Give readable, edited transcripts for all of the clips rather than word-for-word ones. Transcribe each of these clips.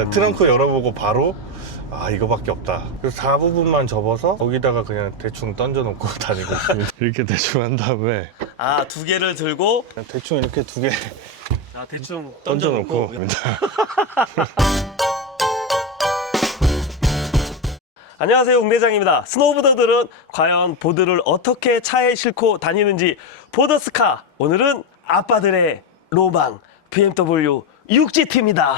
일단 트렁크 열어보고 바로 아 이거밖에 없다. 그래서 4부분만 접어서 거기다가 그냥 대충 던져놓고 다니고 있습니다. 이렇게 대충 한 다음에 아, 두 개를 들고 그냥 대충 이렇게 두 개 대충 던져놓고 안녕하세요, 웅대장입니다. 스노우보더들은 과연 보드를 어떻게 차에 싣고 다니는지 보더스카. 오늘은 아빠들의 로망 BMW 6GT입니다.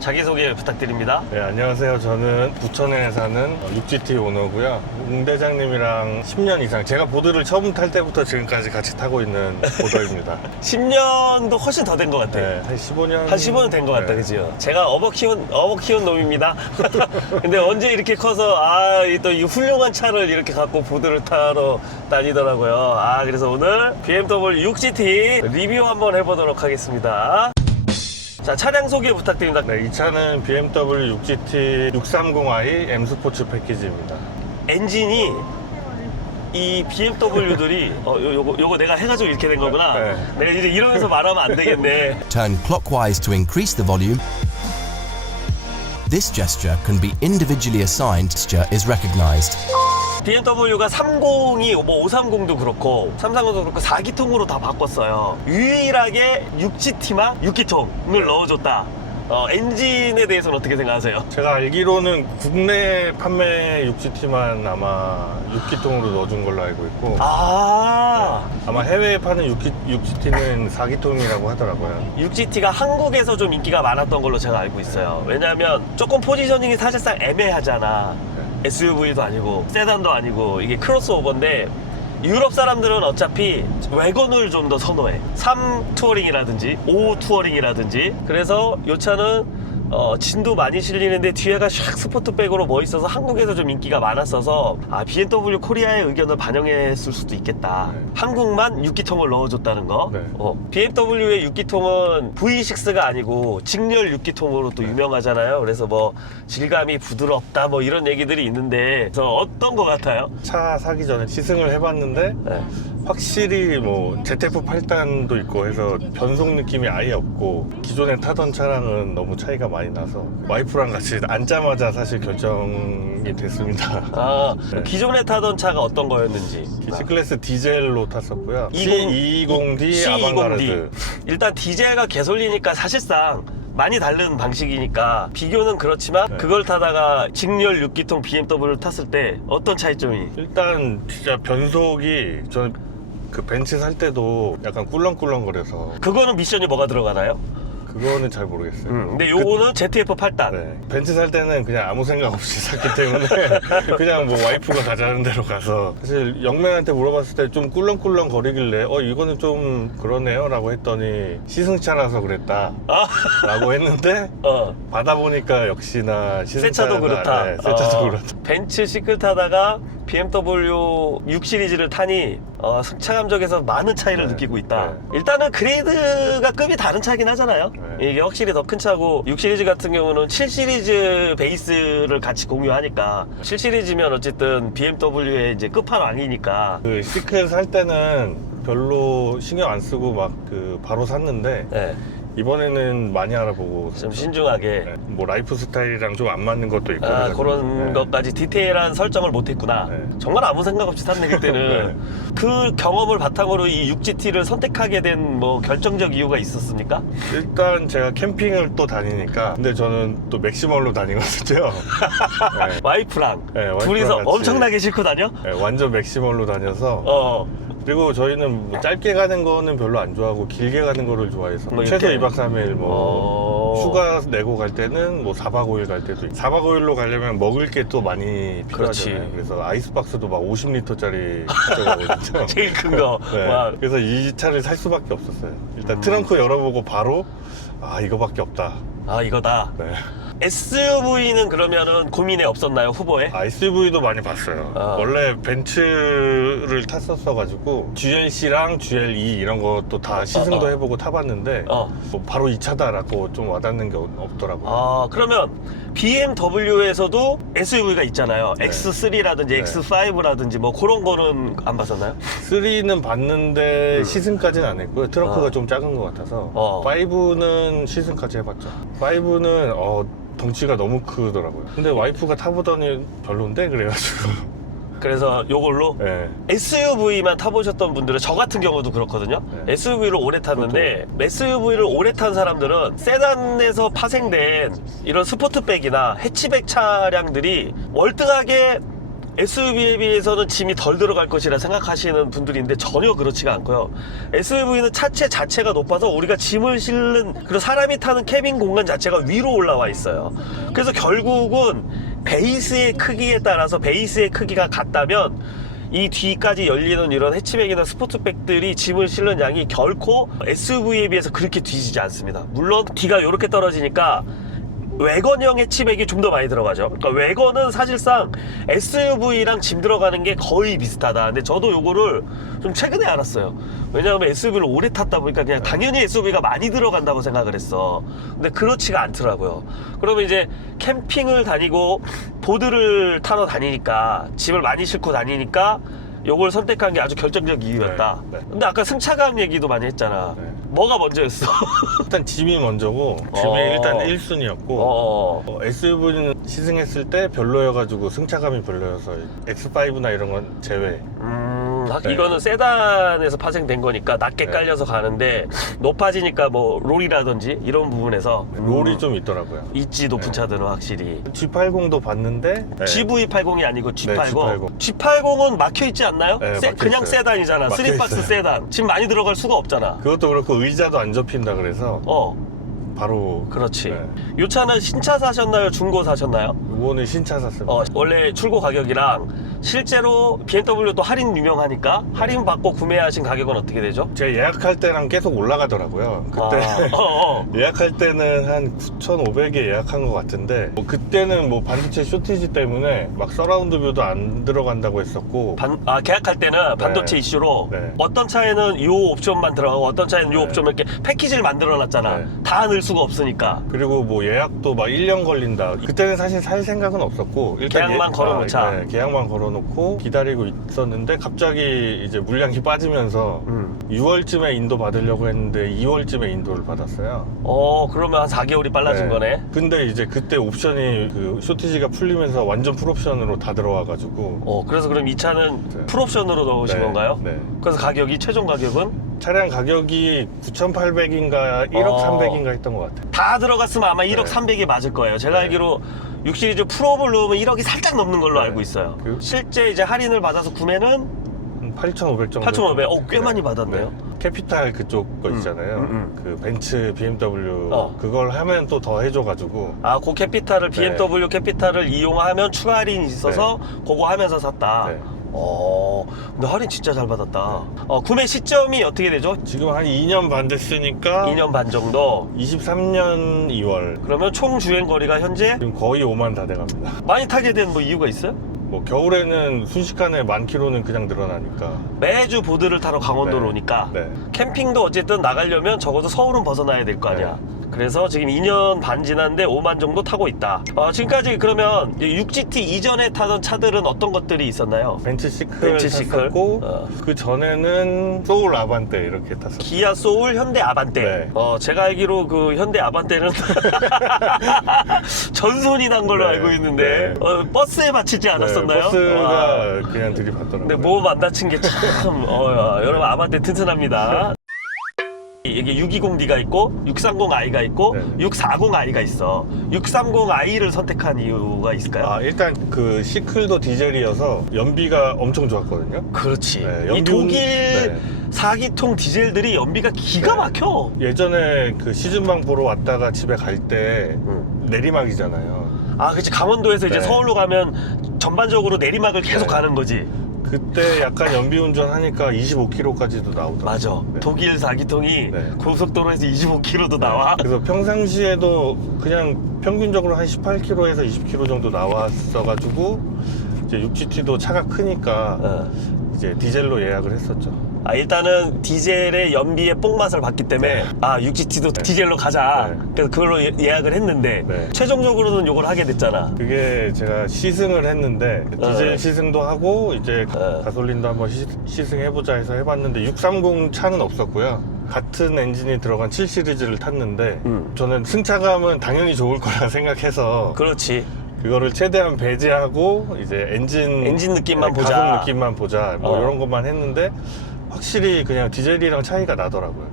자기소개 부탁드립니다. 네, 안녕하세요. 저는 부천에 사는 6GT 오너고요. 웅 대장님이랑 10년 이상, 제가 보드를 처음 탈 때부터 지금까지 같이 타고 있는 보더입니다. 10년도 훨씬 더 된 것 같아요. 네, 한 15년. 한 15년 된 것 같다, 네. 그죠? 제가 어버 키운 놈입니다. 근데 언제 이렇게 커서, 또 이 훌륭한 차를 이렇게 갖고 보드를 타러 다니더라고요. 그래서 오늘 BMW 6GT 리뷰 한번 해보도록 하겠습니다. 자, 차량 소개 부탁드립니다. 네, 이 차는 BMW 6GT 630i M 스포츠 패키지입니다. 엔진이 이 BMW들이 요거 내가 해가지고 이렇게 된 거구나. 네. 내가 이제 이러면서 말하면 안 되겠네. Turn clockwise to increase the volume. This gesture can be individually assigned. Gesture is recognized. BMW가 30이 530도 그렇고 330도 그렇고 4기통으로 다 바꿨어요. 유일하게 6GT만 6기통을 넣어줬다. 엔진에 대해서는 어떻게 생각하세요? 제가 알기로는 국내 판매 6GT만 아마 6기통으로 넣어준 걸로 알고 있고 아마 해외에 파는 6GT는 4기통이라고 하더라고요. 6GT가 한국에서 좀 인기가 많았던 걸로 제가 알고 있어요. 왜냐하면 조금 포지셔닝이 사실상 애매하잖아. SUV도 아니고 세단도 아니고 이게 크로스오버인데 유럽 사람들은 어차피 외건을 좀 더 선호해. 3 투어링이라든지 5 투어링이라든지. 그래서 이 차는 진도 많이 실리는데 뒤에가 샥 스포트백으로 멋있어서 한국에서 좀 인기가 많았어서 BMW 코리아의 의견을 반영했을 수도 있겠다. 한국만 6기통을 넣어줬다는 거. 네. BMW의 6기통은 V6가 아니고 직렬 6기통으로 또 유명하잖아요. 그래서 뭐 질감이 부드럽다 뭐 이런 얘기들이 있는데 그래서 어떤 거 같아요? 차 사기 전에 시승을 해봤는데 네. 확실히 뭐 ZF 8단도 있고 해서 변속 느낌이 아예 없고 기존에 타던 차랑은 너무 차이가 많이 나서 와이프랑 같이 앉자마자 사실 결정이 됐습니다. 네. 기존에 타던 차가 어떤 거였는지. C클래스 디젤로 탔었고요. 220D C220D 아방가르드. 일단 디젤과 개솔리니까 사실상 많이 다른 방식이니까 비교는 그렇지만 네. 그걸 타다가 직렬 6기통 BMW를 탔을 때 어떤 차이점이? 일단 진짜 변속이 저는 그 벤츠 살 때도 약간 꿀렁꿀렁거려서 그거는 미션이 뭐가 들어가나요? 그거는 잘 모르겠어요. 근데 요거는 ZF 8단. 네. 벤츠 살 때는 그냥 아무 생각 없이 샀기 때문에 그냥 뭐 와이프가 가자는 대로 가서 사실 영맨한테 물어봤을 때 좀 꿀렁꿀렁 거리길래 이거는 좀 그러네요 라고 했더니 시승차라서 그랬다 라고 했는데 받아보니까 역시나 새 시승차가 차도 그렇다. 네, 새 차도 그렇다. 벤츠 시클 타다가 BMW 6 시리즈를 타니 승차 감정에서 많은 차이를 네. 느끼고 있다. 네. 일단은 그레이드가 급이 다른 차긴 하잖아요. 네. 이게 확실히 더 큰 차고 6 시리즈 같은 경우는 7 시리즈 베이스를 같이 공유하니까 7 시리즈면 어쨌든 BMW의 이제 끝판왕이니까. 그 시클 살 때는 별로 신경 안 쓰고 막 그 바로 샀는데 네. 이번에는 많이 알아보고 좀 신중하게. 네. 뭐 라이프 스타일이랑 좀 안 맞는 것도 있고 아, 그래가지고. 그런 네. 것까지 디테일한 설정을 못했구나. 네. 정말 아무 생각 없이 탔네 그때는. 네. 그 경험을 바탕으로 이 6GT를 선택하게 된 뭐 결정적 이유가 있었습니까? 일단 제가 캠핑을 또 다니니까 근데 저는 또 맥시멀로 다니거든요. 네. 와이프랑 네, 와이프랑 둘이서 같이. 엄청나게 싣고 다녀? 네, 완전 맥시멀로 다녀서 어. 그리고 저희는 뭐 짧게 가는 거는 별로 안 좋아하고 길게 가는 거를 좋아해서 뭐 최소 이렇게? 2박 3일 뭐 휴가 내고 갈 때는 뭐 4박 5일 갈 때도 있고 4박 5일로 가려면 먹을 게 또 많이 필요하잖아요. 그렇지. 그래서 아이스박스도 막 50리터짜리 가져가거든요. 제일 큰 거. 네. 와. 그래서 이 차를 살 수밖에 없었어요. 일단 트렁크 열어보고 바로 아 이거밖에 없다. 아, 이거다. 네. SUV는 그러면은 고민에 없었나요, 후보에? SUV도 많이 봤어요. 원래 벤츠를 탔었어가지고 GLC랑 GLE 이런 것도 다 시승도 해보고 타봤는데 뭐 바로 이 차다라고 좀 와닿는 게 없더라고요. 아, 그러면 BMW에서도 SUV가 있잖아요. 네. X3라든지 네. X5라든지 뭐 그런 거는 안 봤었나요? 3는 봤는데 시승까지는 안 했고요. 트렁크가 어. 좀 작은 것 같아서 어. 5는 시승까지 해봤죠. 5는 덩치가 너무 크더라고요. 근데 와이프가 타보더니 별론데 그래가지고 그래서 요걸로 네. SUV만 타보셨던 분들은 저 같은 경우도 그렇거든요. 네. SUV를 오래 탔는데 SUV를 오래 탄 사람들은 세단에서 파생된 이런 스포트백이나 해치백 차량들이 월등하게 SUV에 비해서는 짐이 덜 들어갈 것이라 생각하시는 분들인데 전혀 그렇지가 않고요. SUV는 차체 자체가 높아서 우리가 짐을 실는 그리고 사람이 타는 캐빈 공간 자체가 위로 올라와 있어요. 그래서 결국은 베이스의 크기에 따라서 베이스의 크기가 같다면 이 뒤까지 열리는 이런 해치백이나 스포츠백들이 짐을 실는 양이 결코 SUV에 비해서 그렇게 뒤지지 않습니다. 물론 뒤가 이렇게 떨어지니까 외건형 해치백이 좀 더 많이 들어가죠. 그러니까 외건은 사실상 SUV랑 짐 들어가는 게 거의 비슷하다. 근데 저도 요거를 좀 최근에 알았어요. 왜냐하면 SUV를 오래 탔다 보니까 그냥 당연히 SUV가 많이 들어간다고 생각을 했어. 근데 그렇지가 않더라고요. 그러면 이제 캠핑을 다니고 보드를 타러 다니니까 짐을 많이 싣고 다니니까 요걸 선택한 게 아주 결정적 이유였다. 네, 네. 근데 아까 승차감 얘기도 많이 했잖아. 네. 뭐가 먼저였어? 일단 짐이 먼저고 짐이 일단 1순위였고 SUV는 시승했을 때 별로여가지고 승차감이 별로여서 X5나 이런 건 제외. 네. 이거는 세단에서 파생된 거니까 낮게 네. 깔려서 가는데 높아지니까 뭐 롤이라든지 이런 부분에서 롤이 좀 있더라고요. 있지 높은 네. 차들은 확실히. G80도 봤는데 네. GV80이 아니고 G80. G80. G80은 막혀 있지 않나요? 네, 막혀 그냥 있어요. 세단이잖아. 막혀 3박스 있어요. 세단. 짐 많이 들어갈 수가 없잖아. 그것도 그렇고 의자도 안 접힌다 그래서 바로 그렇지. 네. 이 차는 신차 사셨나요? 중고 사셨나요? 이거는 신차 샀습니다. 원래 출고 가격이랑 실제로 BMW도 할인 유명하니까 할인 받고 구매하신 가격은 어떻게 되죠? 제가 예약할 때랑 계속 올라가더라고요. 그때 예약할 때는 한 9,500에 예약한 것 같은데 그때는 뭐 반도체 쇼티지 때문에 막 서라운드 뷰도 안 들어간다고 했었고 계약할 때는 반도체 네. 이슈로 네. 어떤 차에는 이 옵션만 들어가고 어떤 차에는 이 네. 옵션 이렇게 패키지를 만들어 놨잖아. 네. 다 넣을 수가 없으니까. 그리고 뭐 예약도 막 1년 걸린다. 그때는 사실 살 생각은 없었고 일단 계약만 걸어놓자. 네, 계약만 걸어놓고 기다리고 있었는데 갑자기 이제 물량이 빠지면서 6월쯤에 인도 받으려고 했는데 2월쯤에 인도를 받았어요. 그러면 한 4개월이 빨라진 네. 거네. 근데 이제 그때 옵션이 그 쇼티지가 풀리면서 완전 풀옵션으로 다 들어와가지고 그래서 그럼 이 차는 네. 풀옵션으로 넣으신 네, 건가요? 네. 그래서 가격이 최종 가격은 차량 가격이 9,800인가 1억 300인가 했던 것 같아요. 다 들어갔으면 아마 1억 네. 300이 맞을 거예요. 제가 네. 알기로 6 시리즈 프로를 넣으면 1억이 살짝 넘는 걸로 네. 알고 있어요. 실제 이제 할인을 받아서 구매는 8,500 정도. 8,500. 꽤 많이 받았네요. 캐피탈 그쪽 거 있잖아요. 그 벤츠, BMW 어. 그걸 하면 또 더 해줘가지고. 그 캐피탈을 네. BMW 캐피탈을 이용하면 추가 할인이 있어서 그거 하면서 샀다. 네. 근데 할인 진짜 잘 받았다. 구매 시점이 어떻게 되죠? 지금 한 2년 반 됐으니까 2년 반 정도. 23년 2월. 그러면 총 주행 거리가 현재 지금 거의 5만 다 돼갑니다. 많이 타게 된 뭐 이유가 있어요? 뭐 겨울에는 순식간에 10,000km는 그냥 늘어나니까. 매주 보드를 타러 강원도로 네. 오니까 네. 캠핑도 어쨌든 나가려면 적어도 서울은 벗어나야 될 거 아니야. 그래서 지금 2년 반 지났는데 5만 정도 타고 있다. 지금까지 그러면 6GT 이전에 타던 차들은 어떤 것들이 있었나요? 벤츠 시클 벤츠 시클? 탔었고 그 전에는 소울 아반떼 이렇게 탔었어요. 기아 소울, 현대 아반떼. 네. 제가 알기로 그 현대 아반떼는 전손이 난 걸로 네. 알고 있는데 네. 버스에 받치지 않았었나요? 네, 버스가 와. 그냥 들이받더라고요. 근데 몸 안 다친 게 참 여러분 아반떼 튼튼합니다. 이게 620D가 있고 630i가 있고 네. 640i가 있어. 630i를 선택한 이유가 있을까요? 일단 그 시클도 디젤이어서 연비가 엄청 좋았거든요. 그렇지. 네, 이 연비- 독일 네. 4기통 디젤들이 연비가 기가 네. 막혀. 예전에 그 시즌방 보러 왔다가 집에 갈 때 내리막이잖아요. 그렇지. 강원도에서 이제 네. 서울로 가면 전반적으로 내리막을 계속 네. 가는 거지. 그때 약간 연비 운전하니까 25km까지도 나오더라고요. 맞아. 네. 독일 4기통이 네. 고속도로에서 25km도 나와. 그래서 평상시에도 그냥 평균적으로 한 18km에서 20km 정도 나왔어가지고 이제 6GT도 차가 크니까 이제 디젤로 예약을 했었죠. 일단은 디젤의 연비의 뽕맛을 봤기 때문에 6GT도 디젤로 가자. 네. 그래서 그걸로 예약을 했는데 네. 최종적으로는 요걸 하게 됐잖아. 그게 제가 시승을 했는데 디젤 시승도 하고 이제 네. 가솔린도 한번 시승해보자 해서 해봤는데 630 차는 없었고요. 같은 엔진이 들어간 7 시리즈를 탔는데 저는 승차감은 당연히 좋을 거라 생각해서 그렇지. 그거를 최대한 배제하고 이제 엔진 느낌만 보자. 가속 느낌만 보자 뭐 어. 이런 것만 했는데 확실히 그냥 디젤이랑 차이가 나더라고요.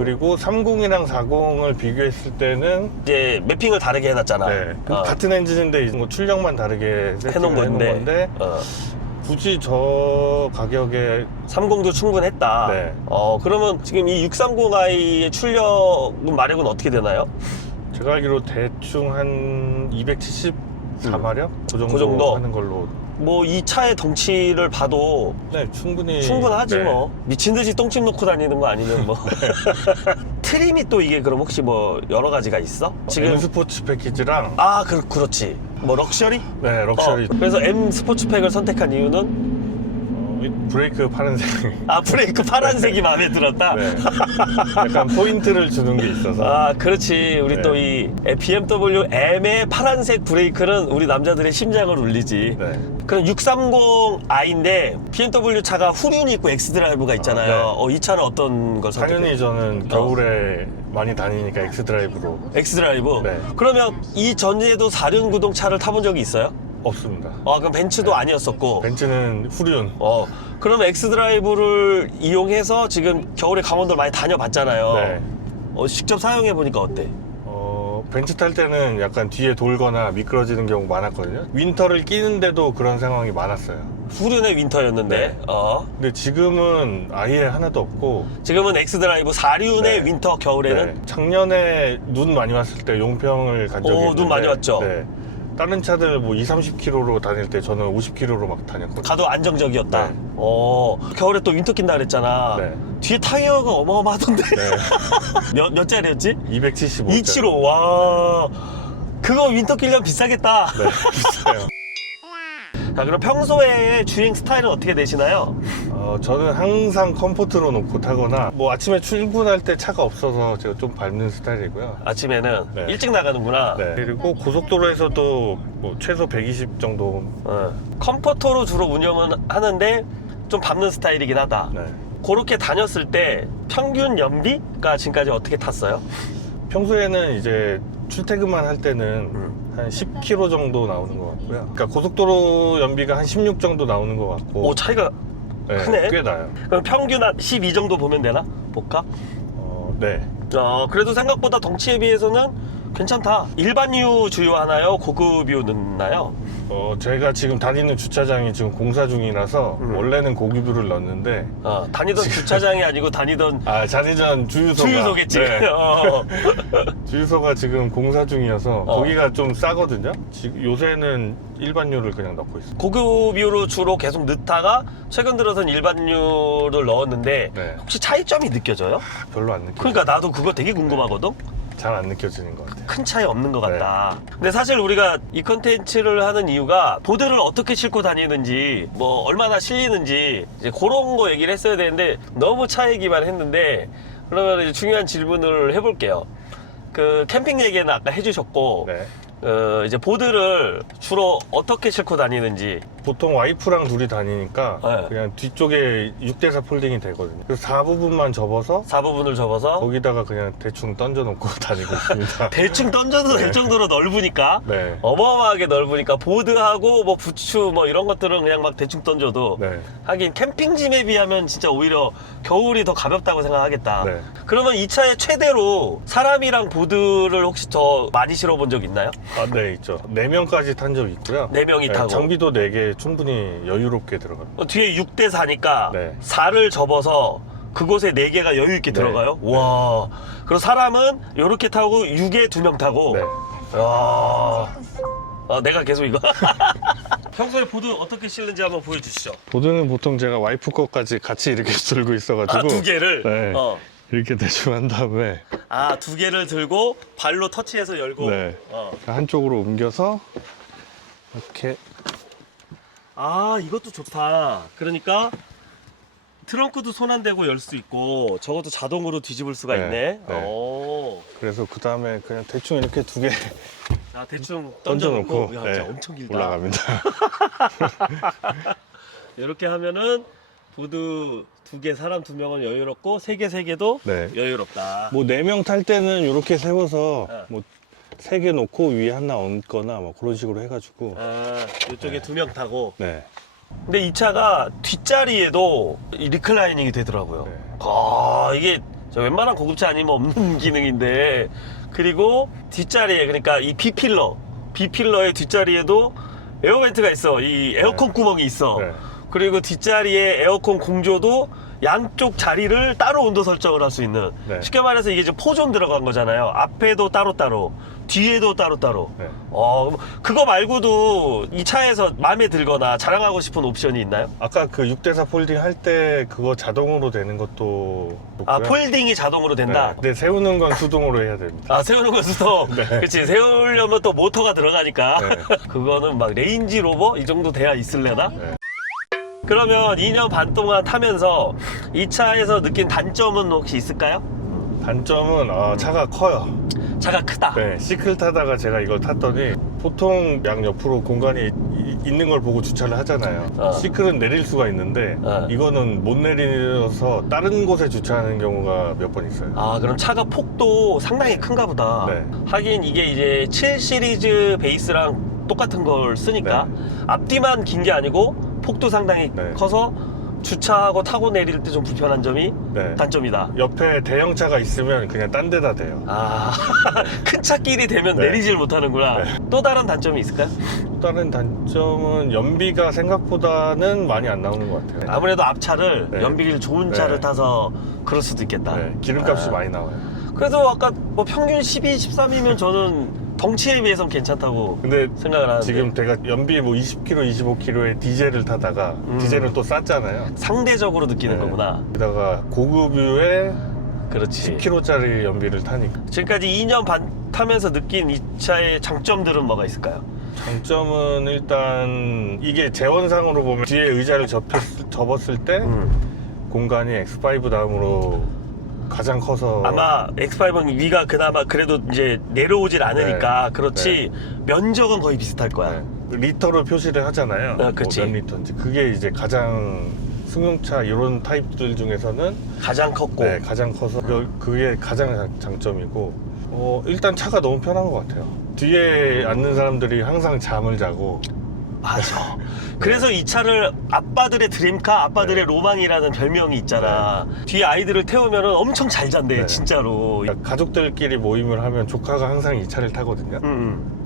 그리고 30이랑 40을 비교했을 때는 이제 매핑을 다르게 해놨잖아. 네, 같은 엔진인데 뭐 출력만 다르게 세팅을 해놓은 해놓은 건데 굳이 저 가격에 30도 충분했다. 네. 그러면 지금 이 630i의 출력은 마력은 어떻게 되나요? 제가 알기로 대충 한 274마력? 그 정도? 하는 걸로 뭐 이 차의 덩치를 봐도 네, 충분하지 네. 뭐. 미친 듯이 똥침 놓고 다니는 거 아니면 뭐. 트림이 또 이게 그럼 혹시 뭐 여러 가지가 있어? 지금 M 스포츠 패키지랑 그렇지. 뭐 럭셔리? 네, 럭셔리 그래서 M 스포츠팩을 선택한 이유는 브레이크 파란색 브레이크 파란색이 마음에 들었다. 네. 약간 포인트를 주는 게 있어서 그렇지. 우리 네. 또 이 BMW M의 파란색 브레이크는 우리 남자들의 심장을 울리지. 네. 그럼 630i인데 BMW 차가 후륜이 있고 엑스드라이브가 있잖아요. 네. 이 차는 어떤 걸 선택해요? 당연히 저는 겨울에 많이 다니니까 엑스드라이브로 엑스드라이브? 네. 그러면 이 전에도 4륜 구동 차를 타본 적이 있어요? 없습니다. 그럼 벤츠도 아니었었고. 벤츠는 후륜 그러면 엑스드라이브를 이용해서 지금 겨울에 강원도를 많이 다녀봤잖아요. 네. 직접 사용해 보니까 어때? 벤츠 탈 때는 약간 뒤에 돌거나 미끄러지는 경우 많았거든요. 윈터를 끼는데도 그런 상황이 많았어요. 후륜의 윈터였는데. 네. 근데 지금은 아예 하나도 없고 지금은 엑스드라이브 4륜의 네. 윈터 겨울에는 네. 작년에 눈 많이 왔을 때 용평을 간 적이 있는데 눈 많이 왔죠? 네. 다른 차들 뭐 20-30km로 다닐 때 저는 50km로 막 다녔거든요. 가도 안정적이었다. 네. 겨울에 또 윈터 낀다 그랬잖아. 네. 뒤에 타이어가 어마어마하던데. 네. 몇 짜리였지? 275. 275. 와. 그거 윈터 끼려면 비싸겠다. 네, 비싸요. 자, 그럼 평소에 주행 스타일은 어떻게 되시나요? 저는 항상 컴포트로 놓고 타거나 뭐 아침에 출근할 때 차가 없어서 제가 좀 밟는 스타일이고요. 아침에는 네. 일찍 나가는구나. 네. 그리고 고속도로에서도 뭐 최소 120 정도. 컴포터로 주로 운영은 하는데 좀 밟는 스타일이긴 하다. 네. 그렇게 다녔을 때 평균 연비가 지금까지 어떻게 탔어요? 평소에는 이제 출퇴근만 할 때는 한 10km 정도 나오는 것 같고요. 그러니까 고속도로 연비가 한 16 정도 나오는 것 같고. 차이가 네, 크네. 꽤 나요. 그럼 평균 한 12 정도 보면 되나? 볼까? 네. 그래도 생각보다 덩치에 비해서는 괜찮다. 일반유 주유하나요? 고급유 넣나요? 제가 지금 다니는 주차장이 지금 공사 중이라서 원래는 고급유를 넣었는데 다니던 주차장이 아니고 다니던 자세전 주유소가 주유소겠지. 네. 주유소가 지금 공사 중이어서 거기가 좀 싸거든요. 요새는 일반유를 그냥 넣고 있어요. 고급유로 주로 계속 넣다가 최근 들어서는 일반유를 넣었는데 네. 혹시 차이점이 느껴져요? 별로 안 느껴져요. 그러니까 나도 그거 되게 궁금하거든? 잘 안 느껴지는 것 같아요. 큰 차이 없는 것 같다. 근데 사실 우리가 이 컨텐츠를 하는 이유가 보드를 어떻게 싣고 다니는지 뭐 얼마나 실리는지 이제 그런 거 얘기를 했어야 되는데 너무 차 얘기만 했는데 그러면 이제 중요한 질문을 해볼게요. 그 캠핑 얘기는 아까 해주셨고 네. 이제 보드를 주로 어떻게 싣고 다니는지. 보통 와이프랑 둘이 다니니까 네. 그냥 뒤쪽에 6대4 폴딩이 되거든요. 그래서 4부분만 접어서 4부분을 접어서 거기다가 그냥 대충 던져놓고 다니고 있습니다. 대충 던져도 될 정도로 넓으니까 네. 어마어마하게 넓으니까 보드하고 뭐 부추 뭐 이런 것들은 그냥 막 대충 던져도 네. 하긴 캠핑짐에 비하면 진짜 오히려 겨울이 더 가볍다고 생각하겠다. 네. 그러면 이 차에 최대로 사람이랑 보드를 혹시 더 많이 실어본 적 있나요? 아, 네, 있죠. 4명까지 탄 적이 있고요. 4명이 타고. 장비도 4개 충분히 여유롭게 들어갑니다. 뒤에 6대 4니까 네. 4를 접어서 그곳에 4개가 여유 있게 네. 들어가요? 와. 그리고 사람은 이렇게 타고 6에 2명 타고. 네. 야. 내가 계속 이거. 평소에 보드 어떻게 실는지 한번 보여주시죠. 보드는 보통 제가 와이프 것까지 같이 이렇게 들고 있어가지고. 아, 2개를? 네. 어. 이렇게 대충 한 다음에. 아, 2개를 들고 발로 터치해서 열고. 네. 어. 한쪽으로 옮겨서 이렇게. 아, 이것도 좋다. 그러니까 트렁크도 손 안 대고 열 수 있고 저것도 자동으로 뒤집을 수가 네, 있네. 네. 오. 그래서 그 다음에 그냥 대충 이렇게 2개 아, 대충 던져놓고 던져놓고. 야, 네, 진짜 엄청 길다. 올라갑니다. 이렇게 하면은 보드 2개, 사람 2명은 여유롭고 3개도 네. 여유롭다. 뭐 4명 탈 때는 이렇게 세워서 네. 뭐 3개 놓고 위에 하나 얹거나 뭐 그런 식으로 해가지고. 아, 이쪽에 2명 타고. 네. 근데 이 차가 뒷자리에도 이 리클라이닝이 되더라고요. 네. 아, 이게 저 웬만한 고급차 아니면 없는 기능인데. 그리고 뒷자리에, 그러니까 이 B필러의 뒷자리에도 에어벤트가 있어. 이 에어컨 구멍이 있어. 네. 그리고 뒷자리에 에어컨 공조도 양쪽 자리를 따로 온도 설정을 할 수 있는. 네. 쉽게 말해서 이게 지금 포존 들어간 거잖아요. 앞에도 따로따로, 뒤에도 따로따로. 네. 그거 말고도 이 차에서 마음에 들거나 자랑하고 싶은 옵션이 있나요? 아까 그 6대4 폴딩 할 때 그거 자동으로 되는 것도 아, 좋고요. 폴딩이 자동으로 된다? 네. 근데 세우는 건 수동으로 해야 됩니다. 아, 세우는 것도 네. 그치, 세우려면 또 모터가 들어가니까. 네. 그거는 막 레인지 로버 이 정도 돼야 있을래나? 네. 그러면 2년 반 동안 타면서 이 차에서 느낀 단점은 혹시 있을까요? 단점은 차가 커요. 차가 크다. 네, 시클 타다가 제가 이걸 탔더니 보통 양 옆으로 공간이 있는 걸 보고 주차를 하잖아요. 시클은 내릴 수가 있는데 이거는 못 내려서 다른 곳에 주차하는 경우가 몇 번 있어요. 아, 그럼 차가 폭도 상당히 큰가 보다. 네. 하긴 이게 이제 7 시리즈 베이스랑 똑같은 걸 쓰니까 앞뒤만 긴 게 아니고 폭도 상당히 네. 커서 주차하고 타고 내릴 때 좀 불편한 점이 네. 단점이다. 옆에 대형차가 있으면 그냥 딴 데다 대요. 아, 큰 차끼리 되면 네. 내리질 못하는구나. 네. 또 다른 단점이 있을까요? 또 다른 단점은 연비가 생각보다는 많이 안 나오는 것 같아요. 아무래도 앞차를 네. 연비를 좋은 차를 네. 타서 그럴 수도 있겠다. 네, 기름값이 아. 많이 나와요. 그래서 아까 뭐 평균 12, 13이면 저는 덩치에 비해서는 괜찮다고 근데 생각을 하는데 지금 제가 연비 뭐 20km, 25km의 디젤을 타다가 디젤은 또 쌌잖아요. 상대적으로 느끼는 네. 거구나. 게다가 고급유에 그렇지. 10km짜리 연비를 타니까. 지금까지 2년 반 타면서 느낀 이 차의 장점들은 뭐가 있을까요? 장점은 일단 이게 재원상으로 보면 뒤에 의자를 접었을 때 공간이 X5 다음으로 가장 커서 아마 X5은 위가 그나마 그래도 이제 내려오질 않으니까 네. 그렇지 면적은 거의 비슷할 거야. 네. 리터로 표시를 하잖아요. 아, 그치. 몇 리터인지. 그게 이제 가장 승용차 이런 타입들 중에서는 가장 컸고. 네, 가장 커서 그게 가장 장점이고 일단 차가 너무 편한 것 같아요. 뒤에 앉는 사람들이 항상 잠을 자고 맞아. 그래서 이 차를 아빠들의 드림카, 아빠들의 네. 로망이라는 별명이 있잖아. 뒤에 아이들을 태우면 엄청 잘 잔대, 네. 진짜로. 그러니까 가족들끼리 모임을 하면 조카가 항상 이 차를 타거든요.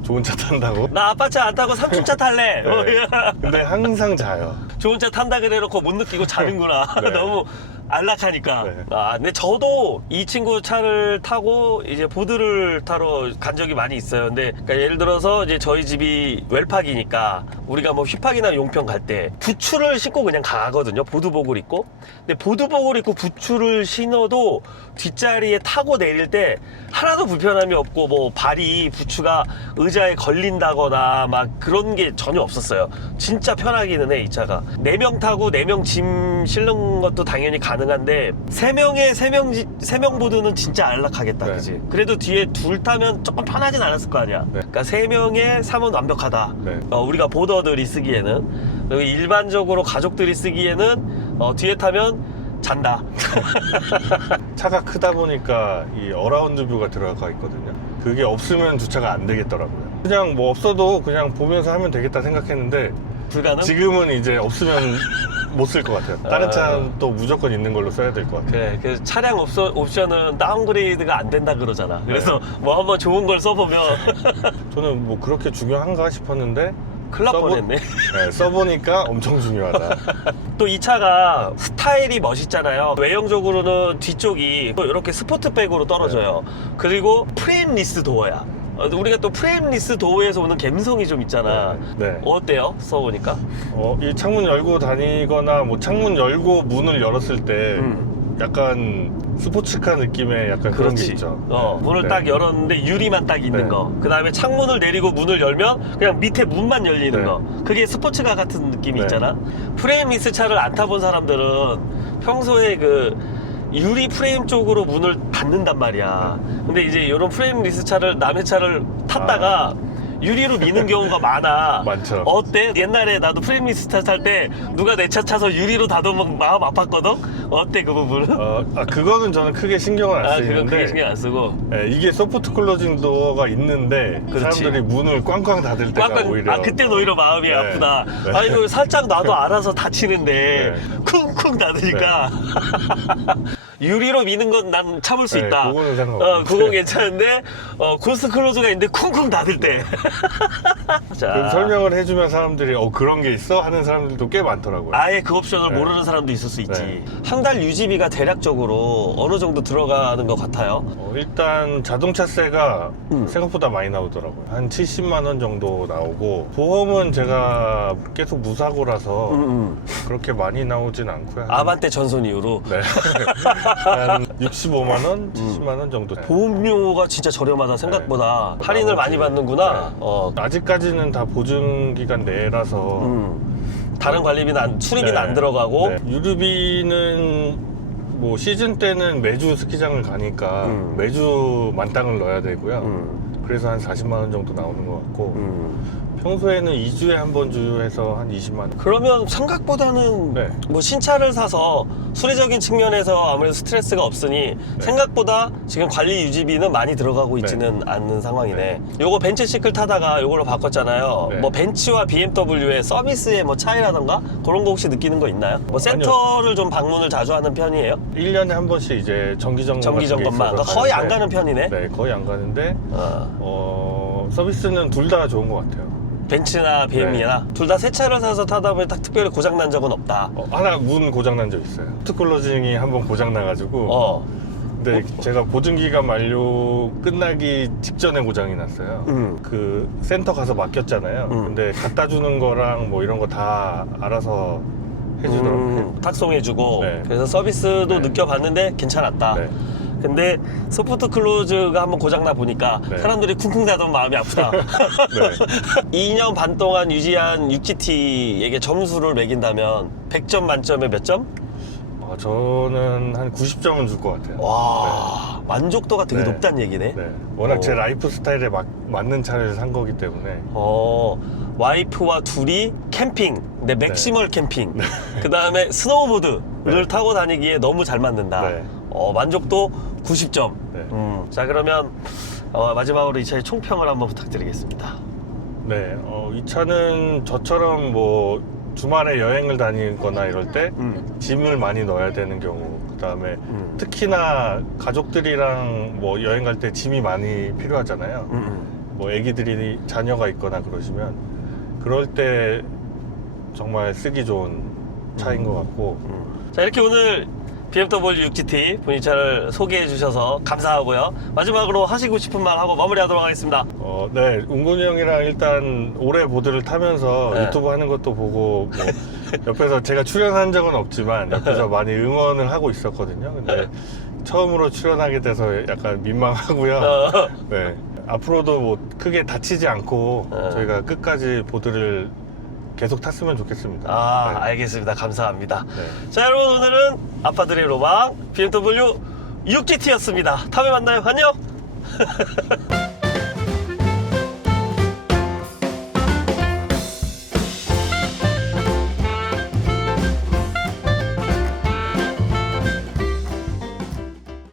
좋은 차 탄다고. 나 아빠 차 안 타고 삼촌 차 탈래. 네. 근데 항상 자요. 좋은 차 탄다 그래놓고 못 느끼고 자는구나. 네. 너무 안락하니까. 네. 근데 저도 이 친구 차를 타고 이제 보드를 타러 간 적이 많이 있어요. 근데 그러니까 예를 들어서 이제 저희 집이 웰팍이니까 우리가 뭐 휘팍이나 용평 갈 때 부츠를 신고 그냥 가거든요. 보드복을 입고. 근데 보드복을 입고 부츠를 신어도 뒷자리에 타고 내릴 때 하나도 불편함이 없고 뭐 발이 부츠가 의자에 걸린다거나 막 그런 게 전혀 없었어요. 진짜 편하기는 해, 이 차가. 4명 타고 4명 짐 실는 것도 당연히 가능 가능한데 3명 보드는 진짜 안락하겠다. 네. 그지? 그래도 뒤에 둘 타면 조금 편하진 않았을 거 아니야. 네. 그러니까 3명의 3은 완벽하다. 네. 우리가 보더들이 쓰기에는. 그리고 일반적으로 가족들이 쓰기에는 뒤에 타면 잔다. 차가 크다 보니까 이 어라운드 뷰가 들어가 있거든요. 그게 없으면 주차가 안 되겠더라고요. 그냥 뭐 없어도 그냥 보면서 하면 되겠다 생각했는데 불가능? 지금은 이제 없으면 못 쓸 것 같아요. 다른 차는 또 무조건 있는 걸로 써야 될 것 같아요. 그래, 그 차량 옵션은 다운그레이드가 안 된다 그러잖아. 그래서 뭐 한번 좋은 걸 써보면 저는 뭐 그렇게 중요한가 싶었는데 큰일 날 뻔했네. 네, 써보니까 엄청 중요하다. 또 이 차가 스타일이 멋있잖아요. 외형적으로는 뒤쪽이 또 이렇게 스포트백으로 떨어져요. 그리고 프레임리스 도어야. 우리가 또 프레임리스 도어에서 오는 감성이 좀 있잖아. 네. 어때요? 써보니까? 이 창문 열고 다니거나 뭐 창문 열고 문을 열었을 때 약간 스포츠카 느낌의 약간 그런 게 있죠. 문을 네. 딱 열었는데 유리만 딱 있는 네. 거. 그 다음에 창문을 내리고 문을 열면 그냥 밑에 문만 열리는 네. 거. 그게 스포츠카 같은 느낌이 네. 있잖아. 프레임리스 차를 안 타본 사람들은 평소에 그 유리 프레임 쪽으로 문을 닫는단 말이야. 근데 이제 이런 프레임리스 차를 남의 차를 탔다가 유리로 미는 경우가 많아. 많죠. 어때? 옛날에 나도 프레임리스 차 탈 때 누가 내 차 차서 유리로 닫으면 마음 아팠거든? 어때 그 부분은? 그거는 저는 크게 신경을 안 그건 쓰이는데 크게 신경 안 쓰고. 네, 이게 소프트 클로징 도어가 있는데 그렇지. 사람들이 문을 꽝꽝 닫을 때가 꽉꽉, 오히려 그때는 오히려 마음이 네. 아프다. 네. 아니, 그 살짝 나도 알아서 다치는데, 네. 쿵쿵 닫으니까. 유리로 미는 건 난 참을 수 네, 있다. 그거는 상관없는데. 그건 괜찮은데, 고스트 클로즈가 있는데 쿵쿵 닫을 때. 자, 그 설명을 해주면 사람들이 그런 게 있어? 하는 사람들도 꽤 많더라고요. 아예 그 옵션을 네. 모르는 사람도 있을 수 있지. 네. 한 달 유지비가 대략적으로 어느 정도 들어가는 것 같아요? 일단 자동차세가 생각보다 많이 나오더라고요. 한 70만 원 정도 나오고 보험은 제가 계속 무사고라서 그렇게 많이 나오진 않고요. 아반떼 전손 이후로. 네. 한 65만 원, 70만 원 정도. 네. 보험료가 진짜 저렴하다 생각보다. 네. 할인을 나머지, 많이 받는구나. 네. 아직까지는 다 보증 기간 내라서 다른 관리비는 수리비는 네. 안 들어가고. 네. 유류비는 뭐 시즌 때는 매주 스키장을 가니까 매주 만땅을 넣어야 되고요. 그래서 한 40만 원 정도 나오는 것 같고 평소에는 2주에 한 번 주유해서 한 20만 원. 그러면 생각보다는 네. 뭐 신차를 사서 수리적인 측면에서 아무래도 스트레스가 없으니 생각보다 지금 관리 유지비는 많이 들어가고 있지는 않는 상황이네. 요거 벤츠 시클 타다가 요걸로 바꿨잖아요. 네. 뭐 벤츠와 BMW의 서비스의 뭐 차이라던가 그런 거 혹시 느끼는 거 있나요? 뭐 센터를 좀 방문을 자주 하는 편이에요? 1년에 한 번씩 이제 정기점검 정기점검만. 그러니까 거의 안 가는 편이네. 네, 거의 안 가는데 서비스는 둘 다 좋은 것 같아요. 벤츠나 BMW나 둘 다 새 차를 사서 타다 보니 딱 특별히 고장 난 적은 없다. 하나 문 고장 난 적 있어요. 투클로징이 한 번 고장 나가지고 근데 제가 보증기간 만료 끝나기 직전에 고장이 났어요. 그 센터 가서 맡겼잖아요. 근데 갖다 주는 거랑 뭐 이런 거 다 알아서 해주더라고요. 탁송해주고. 네. 그래서 서비스도 네. 느껴봤는데 괜찮았다. 네. 근데 소프트 클로즈가 한번 고장나 보니까 네. 사람들이 쿵쿵 닫으면 마음이 아프다. 네. 2년 반 동안 유지한 6GT에게 점수를 매긴다면 100점 만점에 몇 점? 저는 한 90점은 줄 것 같아요. 와, 만족도가 되게 네. 높다는 얘기네. 네. 워낙 제 라이프 스타일에 맞는 차를 산 거기 때문에 와이프와 둘이 캠핑, 근데 맥시멀 캠핑, 네. 그 다음에 스노우보드를 타고 다니기에 너무 잘 맞는다. 네. 만족도 90점. 네. 자, 그러면 마지막으로 이 차의 총평을 한번 부탁드리겠습니다. 네, 이 차는 저처럼 뭐 주말에 여행을 다니거나 이럴 때 짐을 많이 넣어야 되는 경우, 그 다음에 특히나 가족들이랑 뭐 여행 갈 때 짐이 많이 필요하잖아요. 뭐 애기들이 자녀가 있거나 그러시면 그럴 때 정말 쓰기 좋은 차인 것 같고. 자, 이렇게 오늘 BMW 6GT 분이차를 소개해 주셔서 감사하고요. 마지막으로 하시고 싶은 말 하고 마무리하도록 하겠습니다. 네, 웅곤이 형이랑 일단 올해 보드를 타면서 네. 유튜브 하는 것도 보고 뭐 옆에서 제가 출연한 적은 없지만 옆에서 많이 응원을 하고 있었거든요. 근데 처음으로 출연하게 돼서 약간 민망하고요. 네, 앞으로도 뭐 크게 다치지 않고 저희가 끝까지 보드를 계속 탔으면 좋겠습니다. 아, 네. 알겠습니다. 감사합니다. 네. 자, 여러분, 오늘은 아빠들의 로망 BMW 6GT였습니다. 다음에 만나요. 안녕!